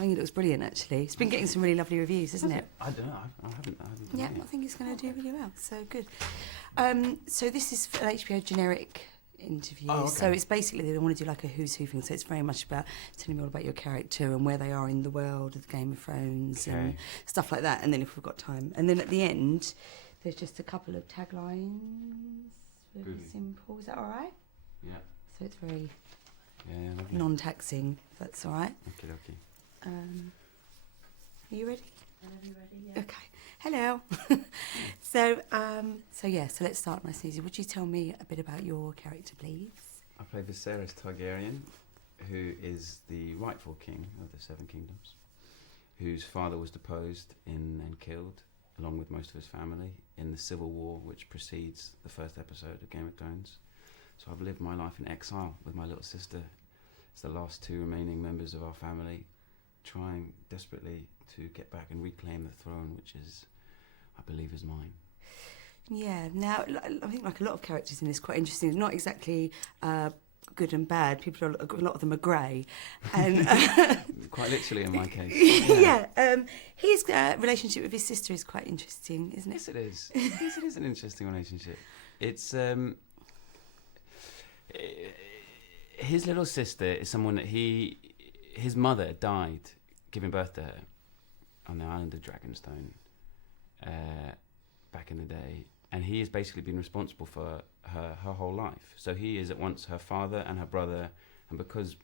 think it looks brilliant, actually. It's been getting some really lovely reviews, isn't it? I don't know. I haven't Yeah, done it. I think it's going to do really well. So good. So this is an HBO generic interview. Oh, okay. So it's basically they want to do like a who's who thing. So it's very much about telling me all about your character and where they are in the world of Game of Thrones and stuff like that. And then if we've got time, and then at the end, there's just a couple of taglines. Really simple. Is that all right? Yeah. So it's very lovely. non-taxing. If that's all right. Okay. Are you ready? Whenever you're ready, yeah. Okay. Hello. So let's start nice and easy. Would you tell me a bit about your character, please? I play Viserys Targaryen, who is the rightful king of the Seven Kingdoms, whose father was deposed and killed, along with most of his family, in the civil war which precedes the first episode of Game of Thrones. So I've lived my life in exile with my little sister. It's the last two remaining members of our family, trying desperately to get back and reclaim the throne, which is, I believe, is mine. Yeah. Now, I think like a lot of characters in this, quite interesting. Not exactly good and bad. A lot of them are grey, and quite literally in my case. Yeah. His relationship with his sister is quite interesting, isn't it? Yes, it is. Yes, it is an interesting relationship. It's his little sister is someone that his mother died giving birth to her on the island of Dragonstone back in the day, and he has basically been responsible for her whole life. So he is at once her father and her brother, and because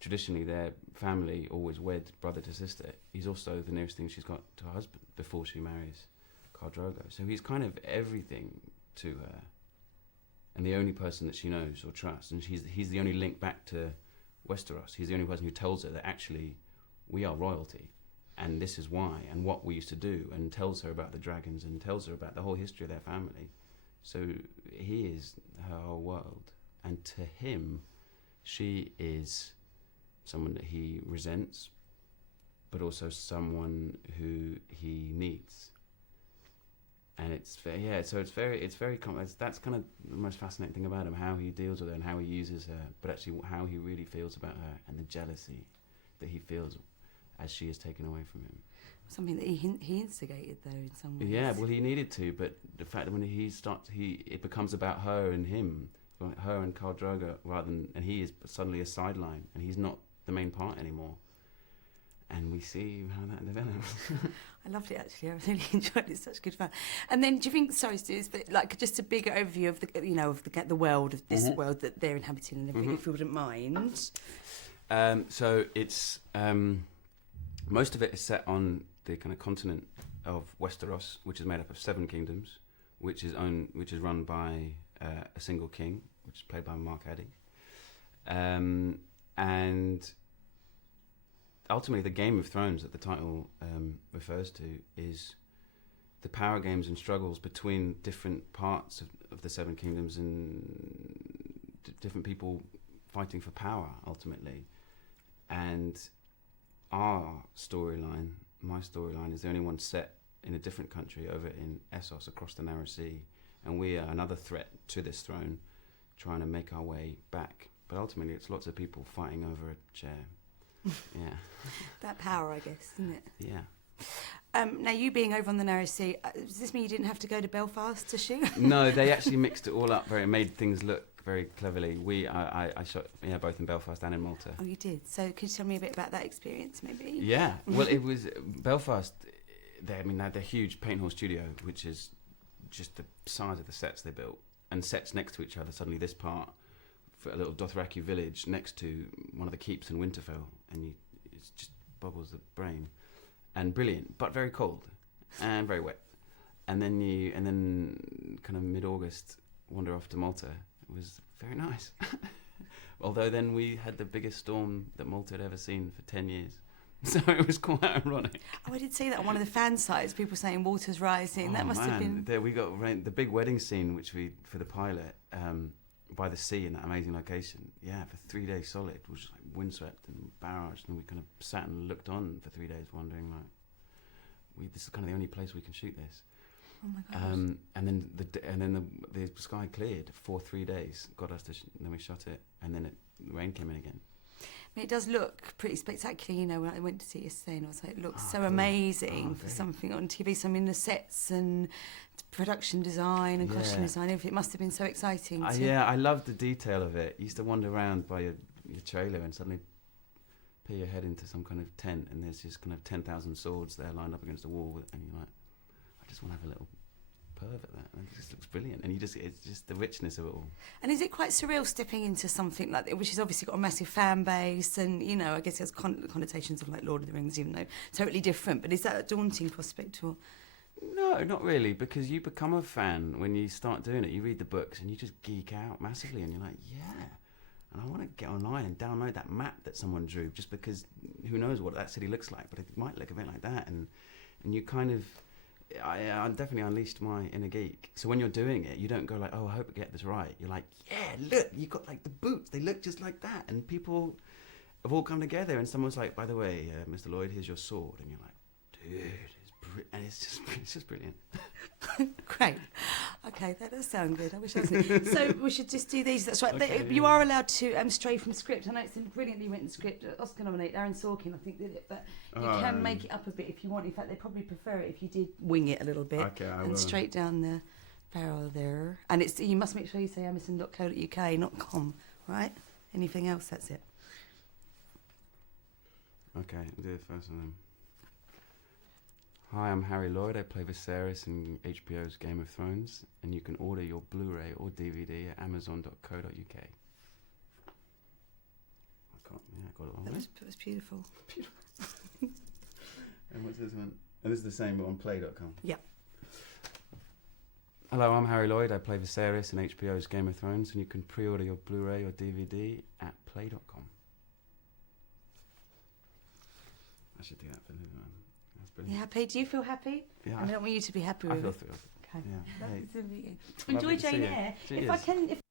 traditionally their family always wed brother to sister, he's also the nearest thing she's got to her husband before she marries Khal Drogo. So he's kind of everything to her, and the only person that she knows or trusts, and he's the only link back to Westeros. He's the only person who tells her that actually we are royalty, and this is why, and what we used to do, and tells her about the dragons, and tells her about the whole history of their family. So he is her whole world, and to him, she is someone that he resents, but also someone who he needs. And it's very complex. That's kind of the most fascinating thing about him, how he deals with her and how he uses her, but actually how he really feels about her, and the jealousy that he feels as she is taken away from him. Something that he instigated, though, in some ways. Yeah, well, he needed to, but the fact that when it becomes about her and him, her and Khal Drogo, and he is suddenly a sideline, and he's not the main part anymore. And we see how that develops. I loved it, actually. I really enjoyed it. It's such good fun. And then, do you think, sorry, Stu, but like just a bigger overview of the world of this world that they're inhabiting and everything, if you wouldn't mind. So it's most of it is set on the kind of continent of Westeros, which is made up of 7 kingdoms, which is run by a single king, which is played by Mark Addy, and ultimately the Game of Thrones that the title refers to is the power games and struggles between different parts of the 7 kingdoms and different people fighting for power ultimately. And our storyline, my storyline, is the only one set in a different country over in Essos across the Narrow Sea, and we are another threat to this throne, trying to make our way back. But ultimately it's lots of people fighting over a chair. Yeah. That power, I guess, isn't it? Yeah. Now, you being over on the Narrow Sea, does this mean you didn't have to go to Belfast to shoot? No, they actually mixed it all up. Made things look very cleverly. I shot both in Belfast and in Malta. Oh, you did? So could you tell me a bit about that experience, maybe? Yeah. Well, it was Belfast. They had their huge paint hall studio, which is just the size of the sets they built, and sets next to each other. Suddenly, this part for a little Dothraki village next to one of the keeps in Winterfell, and it just boggles the brain. And brilliant, but very cold and very wet. And then kind of mid-August, wander off to Malta. It was very nice. Although then we had the biggest storm that Malta had ever seen for 10 years. So it was quite ironic. Oh, I did see that on one of the fan sites, people saying water's rising. That must have been... We got the big wedding scene, which for the pilot, by the sea in that amazing location. Yeah, for 3 days solid, it was like windswept and barraged, and we kind of sat and looked on for 3 days, wondering this is kind of the only place we can shoot this. Oh my gosh. And then the sky cleared for 3 days, got us to, then we shot it, and then the rain came in again. mean, it does look pretty spectacular, you know, when I went to see it yesterday and I was like, it looks so cool. amazing for Great. something on TV. So I mean, the sets and production design and costume design, everything, it must have been so exciting. Yeah, I love the detail of it. You used to wander around by your trailer and suddenly peer your head into some kind of tent and there's just kind of 10,000 swords there lined up against the wall and you're like, I just want to have a little perv at that. And it just looks brilliant. And it's just the richness of it all. And is it quite surreal stepping into something like that, which has obviously got a massive fan base and, you know, I guess it has connotations of like Lord of the Rings, even though totally different. But is that a daunting prospect or...? No, not really, because you become a fan when you start doing it. You read the books and you just geek out massively and you're like, yeah. And I want to get online and download that map that someone drew just because who knows what that city looks like, but it might look a bit like that. And you kind of... I definitely unleashed my inner geek. So when you're doing it, you don't go like, oh, I hope I get this right. You're like, yeah, look, you got like the boots. They look just like that. And people have all come together and someone's like, by the way, Mr. Lloyd, here's your sword. And you're like, dude, and it's just brilliant. Great. Okay, that does sound good. I wish I was in. So we should just do these. That's right. Okay, You are allowed to stray from script. I know it's brilliantly written script. Oscar nominated Aaron Sorkin, I think, did it. But you can make it up a bit if you want. In fact, they probably prefer it if you did wing it a little bit. Okay, I will. Straight down the barrel there. And you must make sure you say amazon.co.uk, not .com, right? Anything else, that's it. Okay, we'll do the first one then. Hi, I'm Harry Lloyd. I play Viserys in HBO's Game of Thrones, and you can order your Blu-ray or DVD at amazon.co.uk. I got it on there. That was beautiful. And what's this one? And this is the same, but on play.com. Yeah. Hello, I'm Harry Lloyd. I play Viserys in HBO's Game of Thrones, and you can pre-order your Blu-ray or DVD at play.com. I should do that for everyone. That's brilliant. You happy? Do you feel happy? Yeah, I don't want you to be happy with I feel it. thrilled. Okay. Yeah. Lovely Hey. to meet you. Lovely Enjoy to see Jane you. Eyre. Cheers. If I can,